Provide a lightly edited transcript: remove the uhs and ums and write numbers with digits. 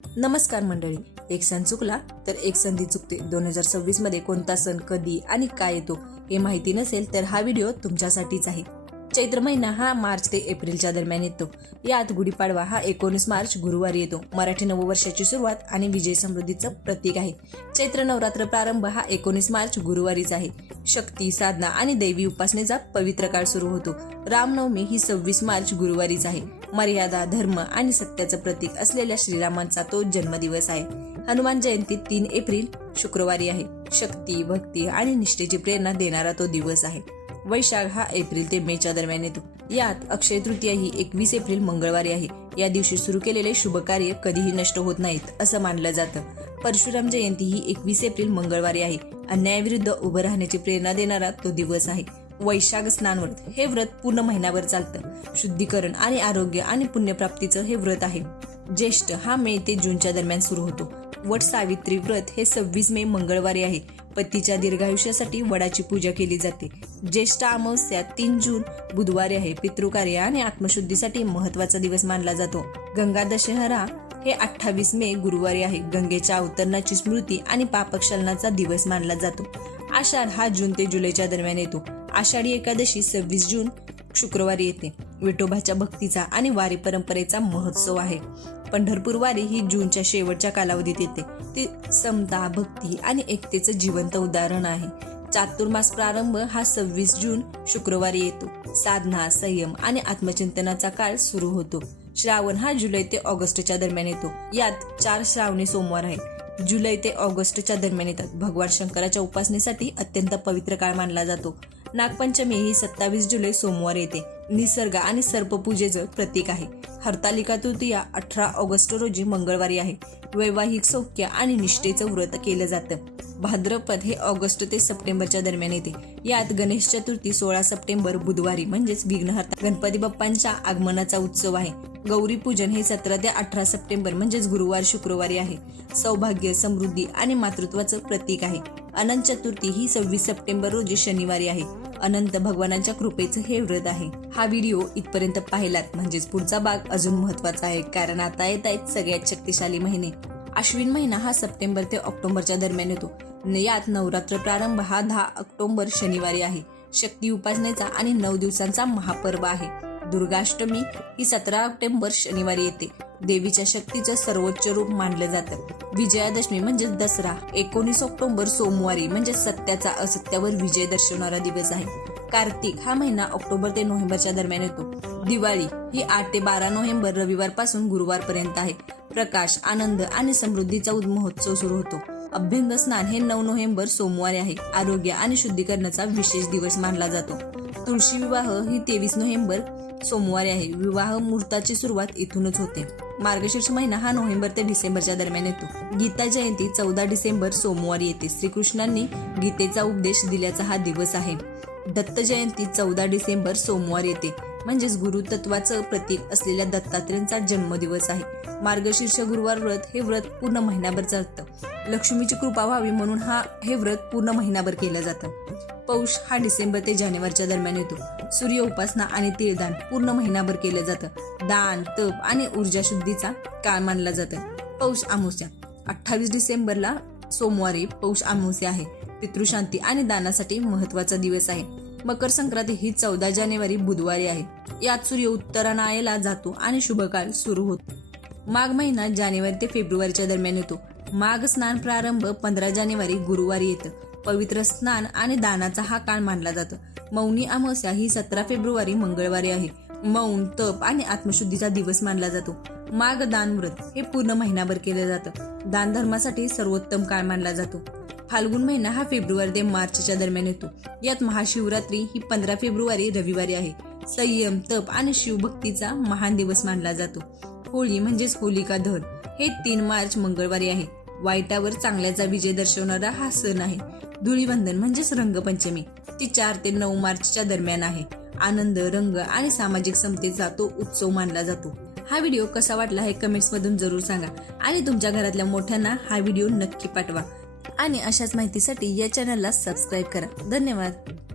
नमस्कार मंडळी. एक सण चुकला तर एक संधी चुकते. 2026 मध्ये कोणता सण कधी आणि काय येतो हे माहिती नसेल तर हा व्हिडिओ तुमच्यासाठीच आहे. चैत्र महिना हा मार्च ते एप्रिलच्या दरम्यान येतो. यात गुढीपाडवा हा 19 मार्च गुरुवारी येतो. मराठी नववर्षाची सुरुवात आणि विजय समृद्धीचं प्रतीक आहे. चैत्र नवरात्र प्रारंभ हा 19 मार्च गुरुवारीच आहे. शक्ती साधना आणि दैवी उपासनेचा पवित्र काळ सुरू होतो. रामनवमी ही 26 मार्च गुरुवारीच आहे. मर्यादा, धर्म आणि सत्याचं प्रतीक असलेल्या श्रीरामांचा तो जन्मदिवस आहे. हनुमान जयंती 3 एप्रिल शुक्रवारी आहे. शक्ती, भक्ती आणि निष्ठेची प्रेरणा देणारा तो दिवस आहे. वैशाख हा एप्रिल ते मेच्या दरम्यान येतो. यात अक्षय तृतीया ही 21 एप्रिल मंगळवारी आहे. या दिवशी सुरू केलेले शुभ कार्य कधीही नष्ट होत नाहीत असं मानलं जातं. परशुराम जयंती ही 21 एप्रिल मंगळवारी आहे. अन्यायाविरुद्ध उभं राहण्याची प्रेरणा देणारा तो दिवस आहे. वैशाख स्नान व्रत हे व्रत पूर्ण महिनाभर चालतं. शुद्धीकरण आणि आरोग्य आणि पुण्यप्राप्तीचं हे व्रत आहे. ज्येष्ठ हा मे ते जूनच्या दरम्यान सुरू होतो. वट सावित्री व्रत हे 26 मे मंगळवारी आहे. पतीच्या दीर्घायुष्यासाठी वडाची पूजा केली जाते. ज्येष्ठ अमावस्या 3 जून बुधवारी आहे. पितृकार्य आणि आत्मशुद्धीसाठी महत्वाचा दिवस मानला जातो. गंगा दशहरा हे 28 मे गुरुवारी आहे. गंगेच्या अवतरणाची स्मृती आणि पापक्षालनाचा दिवस मानला जातो. आषाढ हा जून ते जुलैच्या दरम्यान येतो. आषाढी एकादशी 26 जून शुक्रवारी येते. विठोबाच्या भक्तीचा आणि वारी परंपरेचा महोत्सव आहे. पंढरपूर वारी ही जूनच्या शेवटच्या कालावधीत येते. ती समता, भक्ती आणि एकतेचं जिवंत उदाहरण आहे. चातुर्मास प्रारंभ हा 26 जून शुक्रवारी येतो. साधना, संयम आणि आत्मचिंतनाचा काळ सुरू होतो. श्रावण हा जुलै ते ऑगस्टच्या दरम्यान येतो. यात 4 श्रावणी सोमवार आहेत. जुलै ते ऑगस्टच्या दरम्यान येतात. भगवान शंकराच्या उपासनेसाठी अत्यंत पवित्र काळ मानला जातो. नागपंचमी ही 27 जुलै सोमवार येते. निसर्ग आणि सर्पपूजेचं प्रतीक आहे. हरतालिका तृतीया 18 ऑगस्ट रोजी मंगळवारी आहे. वैवाहिक सौख्य आणि निष्ठेचं व्रत केलं जातं. भाद्रपद हे ऑगस्ट ते सप्टेंबरच्या दरम्यान येते. यात गणेश चतुर्थी 16 सप्टेंबर बुधवारी म्हणजेच विघ्नहर्ता गणपती बाप्पांच्या आगमनाचा उत्सव आहे. गौरी पूजन हे 17 ते 18 सप्टेंबर म्हणजेच गुरुवार शुक्रवारी आहे. सौभाग्य, समृद्धी आणि मातृत्वाचं प्रतीक आहे. अनंत चतुर्थी ही 26 सप्टेंबर रोजी शनिवारी आहे. अनंत भगवानाच्या कृपेचं हे व्रत आहे. हा व्हिडिओ इथपर्यंत पाहिलात म्हणजेच पुढचा भाग अजून महत्वाचा आहे, कारण आता येत आहेत सगळ्यात शक्तिशाली महिने. अश्विन महिना हा सप्टेंबर ते ऑक्टोबरच्या दरम्यान येतो. यात नवरात्र प्रारंभ हा 10 ऑक्टोबर शनिवारी आहे. शक्ती उपासनेचा आणि 9 दिवसांचा महापर्व आहे. दुर्गाष्टमी ही 17 ऑक्टोबर शनिवारी येते. देवीच्या शक्तीचं सर्वोच्च रूप मानलं जातं. विजयादशमी म्हणजे दसरा 19 ऑक्टोबर सोमवारी म्हणजे सत्याचा असत्यावर विजय दर्शवणारा दिवस आहे. कार्तिक हा महिना ऑक्टोबर ते नोव्हेंबरच्या दरम्यान येतो. दिवाळी ही 8 ते 12 नोव्हेंबर रविवार पासून गुरुवार पर्यंत आहे. प्रकाश, आनंद आणि समृद्धीचा महोत्सव सुरू होतो. अभ्यंग स्नान हे 9 नोव्हेंबर सोमवारी आहे. आरोग्य आणि शुद्धीकरणाचा विशेष दिवस मानला जातो. तुळशी विवाह ही 23 नोव्हेंबर सोमवारी आहे. विवाह मुहूर्ताची सुरुवात इथूनच होते. मार्गशीर्ष महिना हा नोव्हेंबर ते डिसेंबरच्या दरम्यान येतो. गीता जयंती 14 डिसेंबर सोमवारी येते. श्रीकृष्णांनी गीतेचा उपदेश दिल्याचा हा दिवस आहे. दत्त जयंती 14 डिसेंबर सोमवारी येते म्हणजेच गुरुतत्वाचं प्रतीक असलेल्या दत्तात्रेयांचा जन्मदिवस आहे. मार्गशीर्ष गुरुवार व्रत हे व्रत पूर्ण महिनाभर चालतं. लक्ष्मीची कृपा व्हावी म्हणून हे व्रत पूर्ण महिनाभर केलं जातं. पौष हा डिसेंबर ते जानेवारीच्या दरम्यान येतो. सूर्य उपासना आणि तिळदान पूर्ण महिनाभर केलं जातं. दान, तप आणि ऊर्जा शुद्धीचा काळ मानला जातं. पौष अमावस्या 28 डिसेंबरला सोमवारी पौष अमावस्या आहे. पितृशांती आणि दानासाठी महत्वाचा दिवस आहे. मकर संक्रांती ही 14 जानेवारी बुधवारी आहे. यात सूर्य उत्तरायणाला जातो आणि शुभ काळ सुरू होतो. माघ महिना जानेवारी ते फेब्रुवारीच्या दरम्यान येतो. माघ स्नान प्रारंभ 15 जानेवारी गुरुवारी येतं. पवित्र स्नान आणि दानाचा हा काळ मानला जातो. मौनी अमावस्या ही 17 फेब्रुवारी मंगळवारी आहे. मौन, तप आणि आत्मशुद्धीचा दिवस मानला जातो. माघ दान व्रत हे पूर्ण महिनाभर केलं जातं. दान धर्मासाठी सर्वोत्तम काळ मानला जातो. फाल्गुन महिना हा फेब्रुवारी ते मार्चच्या दरम्यान येतो. यात महाशिवरात्री ही 15 फेब्रुवारी रविवारी आहे. संयम, तप आणि शिवभक्तीचा महान दिवस मानला जातो. होळी म्हणजेच होलिका दहन हे 3 मार्च मंगळवारी आहे. वाईटावर चांगल्याचा विजय दर्शवणारा हा सण आहे. धुळीवंदन म्हणजेच रंगपंचमी ती 4 ते 9 मार्चच्या दरम्यान आहे. आनंद, रंग आणि सामाजिक समतेचा तो उत्सव मानला जातो. हा व्हिडिओ कसा वाटला हे कमेंट्स मधून जरूर सांगा आणि तुमच्या घरातल्या मोठ्यांना हा व्हिडिओ नक्की पाठवा आणि अशाच माहितीसाठी या चॅनलला सबस्क्राईब करा. धन्यवाद.